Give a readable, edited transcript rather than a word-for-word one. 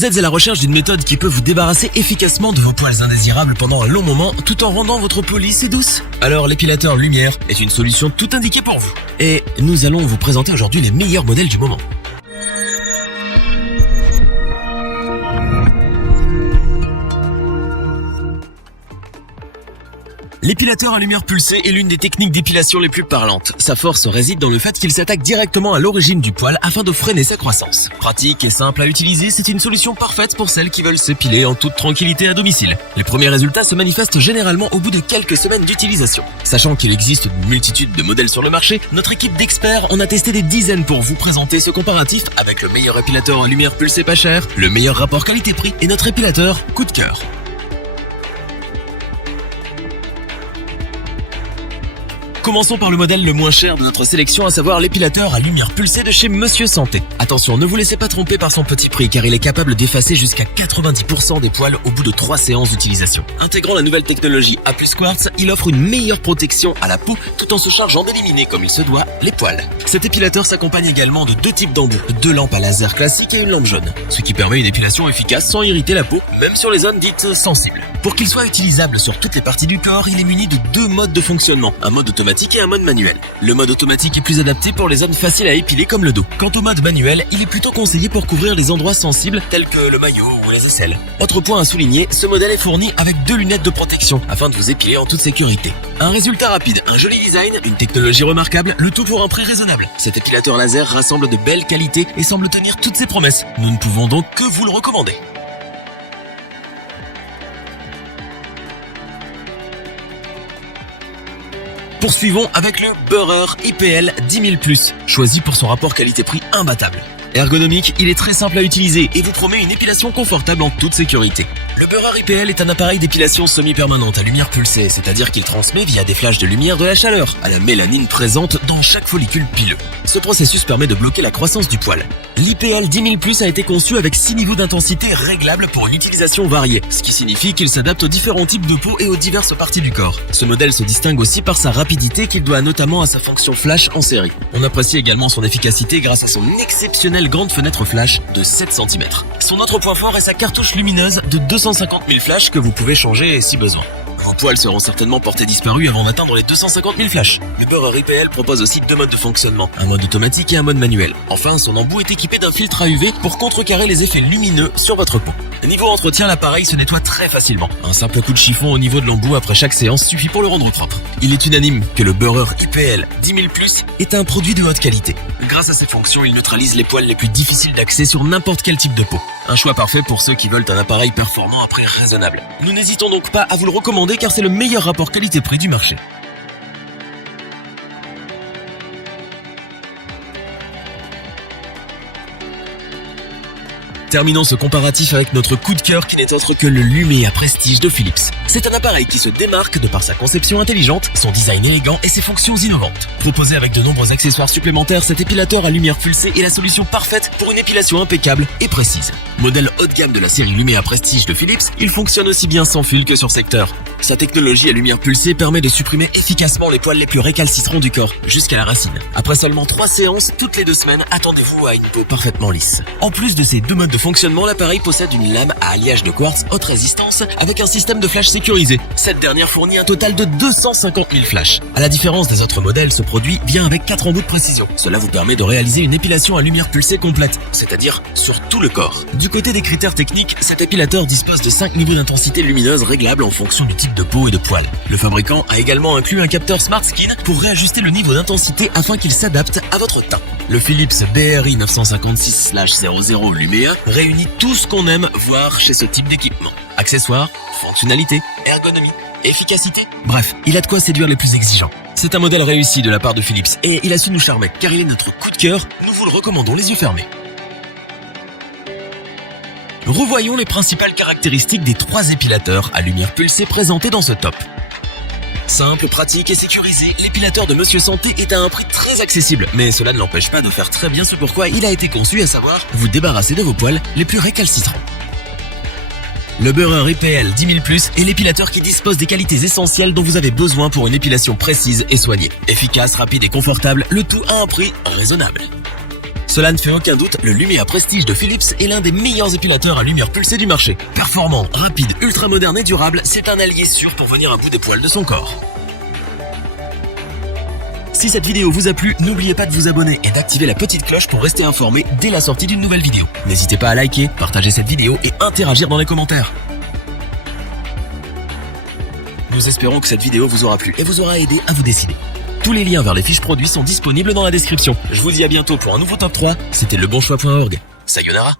Vous êtes à la recherche d'une méthode qui peut vous débarrasser efficacement de vos poils indésirables pendant un long moment tout en rendant votre peau lisse et douce? Alors l'épilateur Lumière est une solution tout indiquée pour vous. Et nous allons vous présenter aujourd'hui les meilleurs modèles du moment. L'épilateur à lumière pulsée est l'une des techniques d'épilation les plus parlantes. Sa force réside dans le fait qu'il s'attaque directement à l'origine du poil afin de freiner sa croissance. Pratique et simple à utiliser, c'est une solution parfaite pour celles qui veulent s'épiler en toute tranquillité à domicile. Les premiers résultats se manifestent généralement au bout de quelques semaines d'utilisation. Sachant qu'il existe une multitude de modèles sur le marché, notre équipe d'experts en a testé des dizaines pour vous présenter ce comparatif avec le meilleur épilateur à lumière pulsée pas cher, le meilleur rapport qualité-prix et notre épilateur coup de cœur. Commençons par le modèle le moins cher de notre sélection, à savoir l'épilateur à lumière pulsée de chez Monsieur Santé. Attention, ne vous laissez pas tromper par son petit prix, car il est capable d'effacer jusqu'à 90% des poils au bout de 3 séances d'utilisation. Intégrant la nouvelle technologie A+ Quartz, il offre une meilleure protection à la peau tout en se chargeant d'éliminer, comme il se doit, les poils. Cet épilateur s'accompagne également de 2 types d'embouts, 2 lampes à laser classiques et une lampe jaune, ce qui permet une épilation efficace sans irriter la peau, même sur les zones dites sensibles. Pour qu'il soit utilisable sur toutes les parties du corps, il est muni de 2 modes de fonctionnement, un mode automatique et un mode manuel. Le mode automatique est plus adapté pour les zones faciles à épiler comme le dos. Quant au mode manuel, il est plutôt conseillé pour couvrir les endroits sensibles tels que le maillot ou les aisselles. Autre point à souligner, ce modèle est fourni avec 2 lunettes de protection afin de vous épiler en toute sécurité. Un résultat rapide, un joli design, une technologie remarquable, le tout pour un prix raisonnable. Cet épilateur laser rassemble de belles qualités et semble tenir toutes ses promesses. Nous ne pouvons donc que vous le recommander. Poursuivons avec le Beurreur IPL 10 000+, choisi pour son rapport qualité-prix imbattable. Ergonomique, il est très simple à utiliser et vous promet une épilation confortable en toute sécurité. Le Beurreur IPL est un appareil d'épilation semi-permanente à lumière pulsée, c'est-à-dire qu'il transmet via des flashs de lumière de la chaleur à la mélanine présente dans chaque follicule pileux. Ce processus permet de bloquer la croissance du poil. L'IPL 10 000+ a été conçu avec 6 niveaux d'intensité réglables pour une utilisation variée, ce qui signifie qu'il s'adapte aux différents types de peau et aux diverses parties du corps. Ce modèle se distingue aussi par sa rapidité qu'il doit notamment à sa fonction flash en série. On apprécie également son efficacité grâce à son exceptionnelle grande fenêtre flash de 7 cm. Son autre point fort est sa cartouche lumineuse de 250 000 flashs que vous pouvez changer si besoin. Vos poils seront certainement portés disparus avant d'atteindre les 250 000 flashs. Le Beurreur IPL propose aussi 2 modes de fonctionnement, un mode automatique et un mode manuel. Enfin, son embout est équipé d'un filtre à UV pour contrecarrer les effets lumineux sur votre peau. Niveau entretien, l'appareil se nettoie très facilement. Un simple coup de chiffon au niveau de l'embout après chaque séance suffit pour le rendre propre. Il est unanime que le Beurreur IPL 10 000+ est un produit de haute qualité. Grâce à ses fonctions, il neutralise les poils les plus difficiles d'accès sur n'importe quel type de peau. Un choix parfait pour ceux qui veulent un appareil performant à prix raisonnable. Nous n'hésitons donc pas à vous le recommander car c'est le meilleur rapport qualité-prix du marché. Terminons ce comparatif avec notre coup de cœur qui n'est autre que le Lumea Prestige de Philips. C'est un appareil qui se démarque de par sa conception intelligente, son design élégant et ses fonctions innovantes. Proposé avec de nombreux accessoires supplémentaires, cet épilateur à lumière pulsée est la solution parfaite pour une épilation impeccable et précise. Modèle haut de gamme de la série Lumea Prestige de Philips, il fonctionne aussi bien sans fil que sur secteur. Sa technologie à lumière pulsée permet de supprimer efficacement les poils les plus récalcitrants du corps, jusqu'à la racine. Après seulement 3 séances, toutes les 2 semaines, attendez-vous à une peau parfaitement lisse. En plus de ces 2 modes de fonctionnement, l'appareil possède une lame à alliage de quartz haute résistance avec un système de flash sécurisé. Cette dernière fournit un total de 250 000 flashs. À la différence des autres modèles, ce produit vient avec 4 embouts de précision. Cela vous permet de réaliser une épilation à lumière pulsée complète, c'est-à-dire sur tout le corps. Du côté des critères techniques, cet épilateur dispose de 5 niveaux d'intensité lumineuse réglables en fonction du type de peau et de poils. Le fabricant a également inclus un capteur Smart Skin pour réajuster le niveau d'intensité afin qu'il s'adapte à votre teint. Le Philips BRI 956/00 Lumea réunit tout ce qu'on aime voir chez ce type d'équipement. Accessoires, fonctionnalités, ergonomie, efficacité. Bref, il a de quoi séduire les plus exigeants. C'est un modèle réussi de la part de Philips et il a su nous charmer car il est notre coup de cœur, nous vous le recommandons les yeux fermés. Revoyons les principales caractéristiques des 3 épilateurs à lumière pulsée présentés dans ce top. Simple, pratique et sécurisé, l'épilateur de Monsieur Santé est à un prix très accessible, mais cela ne l'empêche pas de faire très bien ce pourquoi il a été conçu, à savoir vous débarrasser de vos poils les plus récalcitrants. Le Beurreur IPL 10 000+ est l'épilateur qui dispose des qualités essentielles dont vous avez besoin pour une épilation précise et soignée. Efficace, rapide et confortable, le tout à un prix raisonnable. Cela ne fait aucun doute, le Lumia Prestige de Philips est l'un des meilleurs épilateurs à lumière pulsée du marché. Performant, rapide, ultra moderne et durable, c'est un allié sûr pour venir à bout des poils de son corps. Si cette vidéo vous a plu, n'oubliez pas de vous abonner et d'activer la petite cloche pour rester informé dès la sortie d'une nouvelle vidéo. N'hésitez pas à liker, partager cette vidéo et interagir dans les commentaires. Nous espérons que cette vidéo vous aura plu et vous aura aidé à vous décider. Tous les liens vers les fiches produits sont disponibles dans la description. Je vous dis à bientôt pour un nouveau top 3. C'était lebonchoix.org. Sayonara.